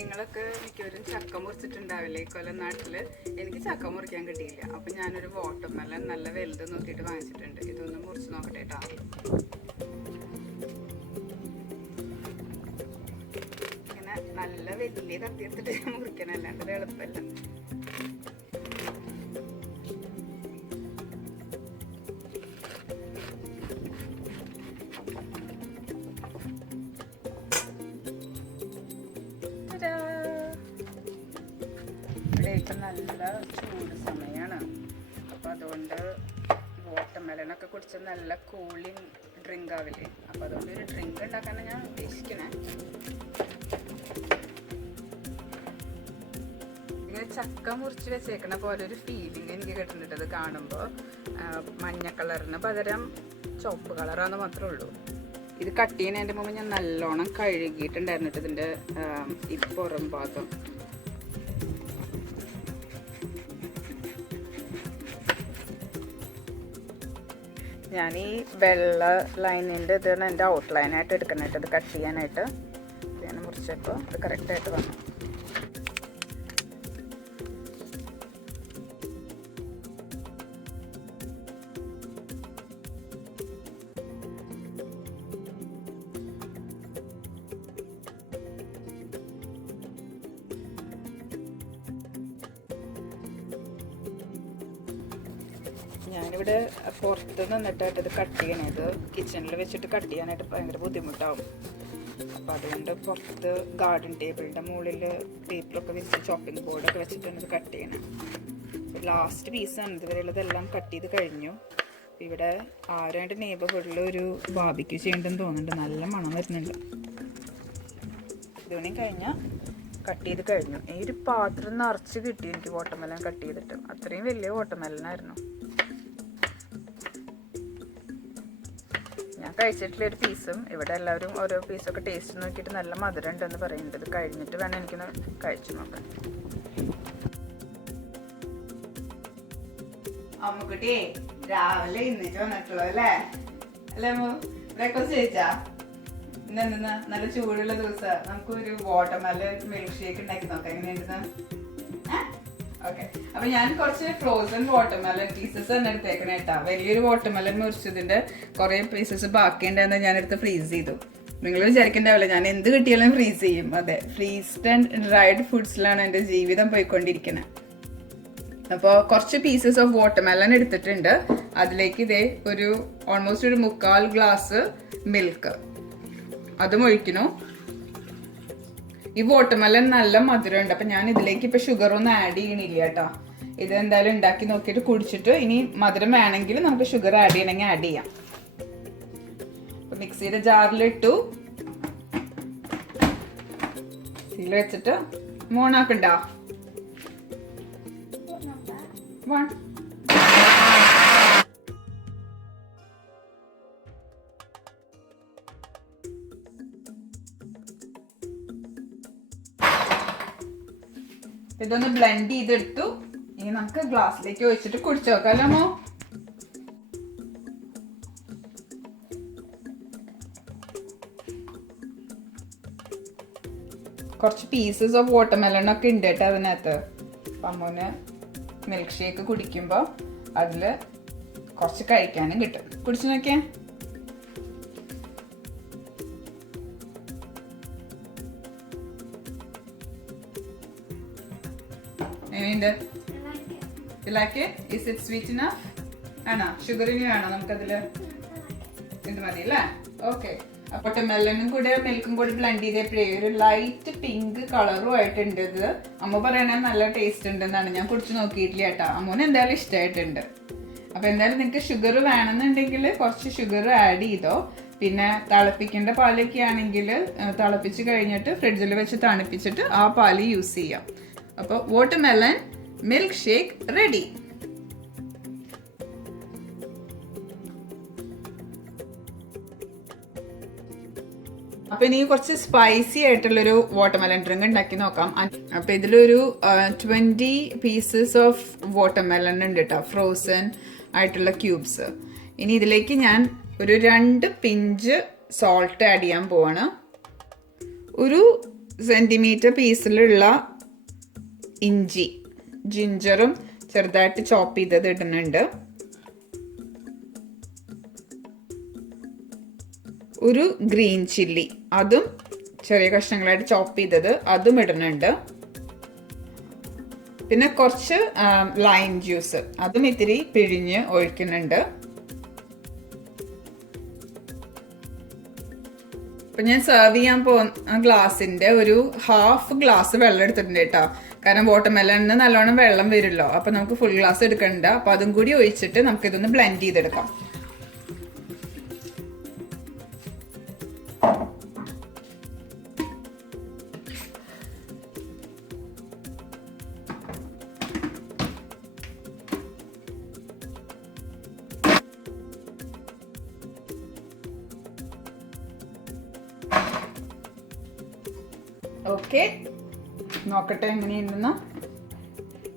നിങ്ങളൊക്കെ മിക്കവരും ചക്ക മുറിച്ചിട്ടുണ്ടാവില്ലേ കൊല്ലം നാട്ടില്. എനിക്ക് ചക്ക മുറിക്കാൻ കിട്ടിയില്ല. അപ്പൊ ഞാനൊരു വാട്ടർമെലൺ നല്ല വലുത് നോക്കിയിട്ട് വാങ്ങിച്ചിട്ടുണ്ട്. ഇതൊന്ന് മുറിച്ച് നോക്കട്ടെ കേട്ടോ. ഇങ്ങനെ നല്ല വലിയ കത്തിയെടുത്തിട്ട് ഞാൻ മുറിക്കണം, അല്ലാണ്ട് ഇത് എളുപ്പമല്ല. ഇവിടെയൊക്കെ നല്ല ചൂട് സമയമാണ്. അപ്പോൾ അതുകൊണ്ട് വാട്ടർമെലനൊക്കെ കുടിച്ച് നല്ല കൂളിങ് ഡ്രിങ്ക് ആവില്ലേ. അപ്പോൾ അതുകൊണ്ട് ഒരു ഡ്രിങ്ക് ഉണ്ടാക്കാനാണ് ഞാൻ ഉദ്ദേശിക്കണേ. ഇങ്ങനെ ചക്ക മുറിച്ച് വെച്ചേക്കണ പോലെ ഒരു ഫീലിംഗ് എനിക്ക് കിട്ടുന്നുണ്ട്. അത് കാണുമ്പോൾ മഞ്ഞ കളറിന് പകരം ചുവപ്പ് കളറാന്ന് മാത്രമേ ഉള്ളൂ. ഇത് കട്ട് ചെയ്യുന്നതിൻ്റെ മുമ്പ് ഞാൻ നല്ലോണം കഴുകിയിട്ടുണ്ടായിരുന്നിട്ട് ഇതിൻ്റെ ഈ പുറം ഭാഗം. ഞാൻ ഈ വെള്ള ലൈനിൻ്റെ ഇതാണ് എൻ്റെ ഔട്ട്ലൈനായിട്ട് എടുക്കാനായിട്ട്, ഇത് കട്ട് ചെയ്യാനായിട്ട്. ഞാൻ മുറിച്ചപ്പോൾ ഇത് കറക്റ്റായിട്ട് വന്നു. ഞാനിവിടെ പുറത്ത് നിന്നിട്ടായിട്ട് ഇത് കട്ട് ചെയ്യണം. ഇത് കിച്ചണിൽ വെച്ചിട്ട് കട്ട് ചെയ്യാനായിട്ട് ഭയങ്കര ബുദ്ധിമുട്ടാവും. അപ്പോൾ അതുകൊണ്ട് പുറത്ത് ഗാർഡൻ ടേബിളിൻ്റെ മുകളിൽ പേപ്പറൊക്കെ വെച്ച് ചോപ്പിംഗ് ബോർഡൊക്കെ വെച്ചിട്ടാണ് ഇത് കട്ട് ചെയ്യണം. ലാസ്റ്റ് പീസാണ്. ഇതുവരെയുള്ളതെല്ലാം കട്ട് ചെയ്ത് കഴിഞ്ഞു. ഇവിടെ ആരാണ്ട് നെയ്ബർഹുഡിൽ ഒരു ബാർബിക്യൂ ചെയ്യണ്ടെന്ന് തോന്നുന്നുണ്ട്. നല്ല മണം വരുന്നുണ്ട്. ഇതുവരെയും കഴിഞ്ഞാൽ കട്ട് ചെയ്ത് കഴിഞ്ഞു. ഈ ഒരു പാത്രം നിറച്ച് കിട്ടി എനിക്ക് വാട്ടർമെലൻ കട്ട് ചെയ്തിട്ട്. അത്രയും വലിയ വാട്ടർമെലനായിരുന്നു. ഞാൻ കഴിച്ചിട്ടുള്ള ഒരു പീസും ഇവിടെ എല്ലാവരും ഓരോ പീസൊക്കെ ടേസ്റ്റ് നോക്കിയിട്ട് നല്ല മധുരം ഉണ്ടെന്ന് പറയുന്നുണ്ട്. ഇത് കഴിഞ്ഞിട്ട് വേണം എനിക്കൊന്ന് കഴിച്ചു നോക്കാൻ. അമ്മുക്കുട്ടിയെ രാവിലെ ഇന്നിട്ട് വന്നിട്ടുള്ളൂ അല്ലേ? അല്ലേ അമ്മു? ബ്രേക്ക്ഫാസ്റ്റ് കഴിച്ചാ? ഇന്നെന്താ നല്ല ചൂടുള്ള ദിവസം നമുക്കൊരു വാട്ടർമെലൻ മിൽക്ക് ഷേക്ക് ഉണ്ടാക്കി നോക്കാം. എങ്ങനെയുണ്ടെന്ന്? ഓക്കെ, അപ്പൊ ഞാൻ കുറച്ച് ഫ്രോസൺ വാട്ടർമെലൻ പീസസ് തന്നെ എടുത്തേക്കണേ കേട്ടാ. വലിയൊരു വാട്ടർമെലൻ മുറിച്ചതിന്റെ കുറെ പീസസ് ബാക്കിയുണ്ടെന്ന് ഞാൻ എടുത്ത് ഫ്രീസ് ചെയ്തു. നിങ്ങൾ വിചാരിക്കണ്ടാവില്ല ഞാൻ എന്ത് കിട്ടിയാലും ഫ്രീസ് ചെയ്യും. അതെ, ഫ്രീസ്ഡ് ആൻഡ് ഡ്രൈഡ് ഫുഡ്സിലാണ് എൻ്റെ ജീവിതം പോയിക്കൊണ്ടിരിക്കുന്നത്. അപ്പോൾ കുറച്ച് പീസസ് ഓഫ് വാട്ടർമെലൻ എടുത്തിട്ടുണ്ട്. അതിലേക്ക് ഇതേ ഒരു ഓൾമോസ്റ്റ് ഒരു 3/4 ഗ്ലാസ് മിൽക്ക് അതും ഒഴിക്കണു. ഈ വാട്ടർമെലൻ നല്ല മധുരമുണ്ട്. അപ്പം ഞാൻ ഇതിലേക്ക് ഇപ്പം ഷുഗർ ഒന്നും ആഡ് ചെയ്യണില്ല കേട്ടോ. ഇത് എന്തായാലും ഉണ്ടാക്കി നോക്കിയിട്ട് കുടിച്ചിട്ട് ഇനി മധുരം വേണമെങ്കിൽ നമുക്ക് ഷുഗർ ആഡ് ചെയ്യണമെങ്കിൽ ആഡ് ചെയ്യാം. അപ്പം മിക്സിയുടെ ജാറിലിട്ടു. സീൽ വെച്ചിട്ട് മോണാക്കണ്ടോ? ഇതൊന്ന് ബ്ലെൻഡ് ചെയ്തെടുത്തു. ഇനി നമുക്ക് ഗ്ലാസ്സിലേക്ക് ഒഴിച്ചിട്ട് കുടിച്ചു നോക്കാമോ? കുറച്ച് പീസസ് ഓഫ് വാട്ടർമെലൺ ഒക്കെ ഉണ്ട് കേട്ടോ അതിനകത്ത്. അമ്മൂന് മിൽക്ക് ഷേക്ക് കുടിക്കുമ്പോൾ അതിൽ കുറച്ച് കഴിക്കാനും കിട്ടും. കുടിച്ചു നോക്കിയേ. എങ്ങനെയുണ്ട്? Is it sweet enough? ആണോ? ഷുഗർ ഇനി വേണോ നമുക്കതില്? ഇത് മതി അല്ലേ? ഓക്കെ. അപ്പോൾ മെലനും കൂടെ മിൽക്കും കൂടി ബ്ലെൻഡ് ചെയ്തപ്പോഴേ ഒരു ലൈറ്റ് പിങ്ക് കളറും ആയിട്ടുണ്ട്. ഇത് അമ്മ പറയണേ നല്ല ടേസ്റ്റ് ഉണ്ടെന്നാണ്. ഞാൻ കുടിച്ച് നോക്കിയിട്ടില്ല കേട്ടോ. അമ്മൂന് എന്തായാലും ഇഷ്ടമായിട്ടുണ്ട്. അപ്പൊ എന്തായാലും നിങ്ങൾക്ക് ഷുഗർ വേണമെന്നുണ്ടെങ്കിൽ കുറച്ച് ഷുഗർ ആഡ് ചെയ്തോ. പിന്നെ തിളപ്പിക്കേണ്ട പാലൊക്കെ ആണെങ്കിൽ തിളപ്പിച്ച് കഴിഞ്ഞിട്ട് ഫ്രിഡ്ജിൽ വെച്ച് തണുപ്പിച്ചിട്ട് ആ പാല് യൂസ് ചെയ്യാം. അപ്പോൾ വാട്ടർമെലൻ മിൽക്ക് ഷേക്ക് റെഡി. അപ്പൊ ഇനി കുറച്ച് സ്പൈസി ആയിട്ടുള്ളൊരു വാട്ടർമെലൻ ഡ്രിങ്ക് ഉണ്ടാക്കി നോക്കാം. അപ്പൊ ഇതിലൊരു 20 പീസസ് ഓഫ് വാട്ടർമെലൻ ഉണ്ട് കേട്ടോ, ഫ്രോസൺ ആയിട്ടുള്ള ക്യൂബ്സ്. ഇനി ഇതിലേക്ക് ഞാൻ ഒരു 2 പിഞ്ച് സോൾട്ട് ആഡ് ചെയ്യാൻ പോവാണ്. ഒരു സെന്റിമീറ്റർ പീസിലുള്ള ഇഞ്ചി, ജിഞ്ചറും ചെറുതായിട്ട് ചോപ്പ് ചെയ്തത് ഇടുന്നുണ്ട്. ഒരു ഗ്രീൻ ചില്ലി, അതും ചെറിയ കഷ്ണങ്ങളായിട്ട് ചോപ്പ് ചെയ്തത്, അതും ഇടുന്നുണ്ട്. പിന്നെ കുറച്ച് ലൈം ജ്യൂസ്, അതും ഇത്തിരി പിഴിഞ്ഞ് ഒഴിക്കുന്നുണ്ട്. അപ്പൊ ഞാൻ സെർവ് ചെയ്യാൻ പോകുന്ന ഗ്ലാസിന്റെ ഒരു ഹാഫ് ഗ്ലാസ് വെള്ളം എടുത്തിട്ടുണ്ട് കേട്ടോ. കാരണം വാട്ടർമെലണിന് നല്ലോണം വെള്ളം വരുമല്ലോ, അപ്പൊ നമുക്ക് ഫുൾ ഗ്ലാസ് എടുക്കണ്ട. അപ്പൊ അതും കൂടി ഒഴിച്ചിട്ട് നമുക്ക് ഇതൊന്ന് ബ്ലെൻഡ് ചെയ്തെടുക്കാം. ഓക്കെ, നോക്കട്ടെ എങ്ങനെയുണ്ടെന്ന്.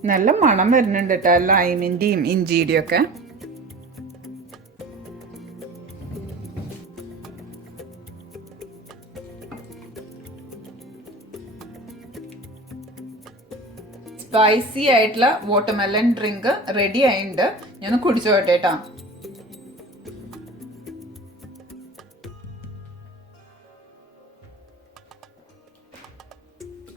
നല്ല മണം വരുന്നുണ്ട് കേട്ടോ, ലൈമിന്റെയും ഇഞ്ചിയുടെയും ഒക്കെ. സ്പൈസി ആയിട്ടുള്ള വാട്ടർമെലൺ ഡ്രിങ്ക് റെഡി ആയിട്ടുണ്ട്. ഞാൻ കുടിച്ചു പോട്ടെ കേട്ടോ.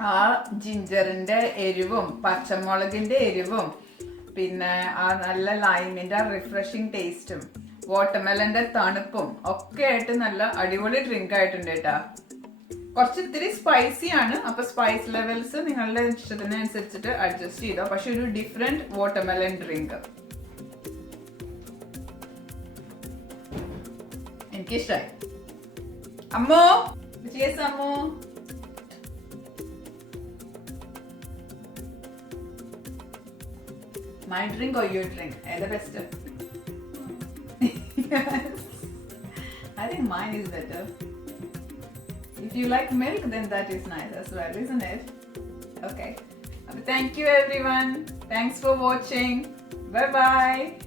ആ ജിഞ്ചറിന്റെ എരിവും പച്ചമുളകിന്റെ എരിവും പിന്നെ ആ നല്ല ലൈമിന്റെ റിഫ്രഷിങ് ടേസ്റ്റും വാട്ടർമെലന്റെ തണുപ്പും ഒക്കെ ആയിട്ട് നല്ല അടിപൊളി ഡ്രിങ്ക് ആയിട്ടുണ്ട് കേട്ടാ. കുറച്ച് ഇത്തിരി സ്പൈസി ആണ്, അപ്പൊ സ്പൈസ് ലെവൽസ് നിങ്ങളുടെ ഇഷ്ടത്തിനനുസരിച്ചിട്ട് അഡ്ജസ്റ്റ് ചെയ്തോ. പക്ഷെ ഒരു ഡിഫറെന്റ് വാട്ടർമെലൻ ഡ്രിങ്ക് എനിക്കിഷ്ടായി. അമ്മോ, അമ്മോ. My drink or your drink? The best. Yes. I think mine is better. If you like milk, then that is nice as well, isn't it? Okay. Thank you everyone. Thanks for watching. Bye bye.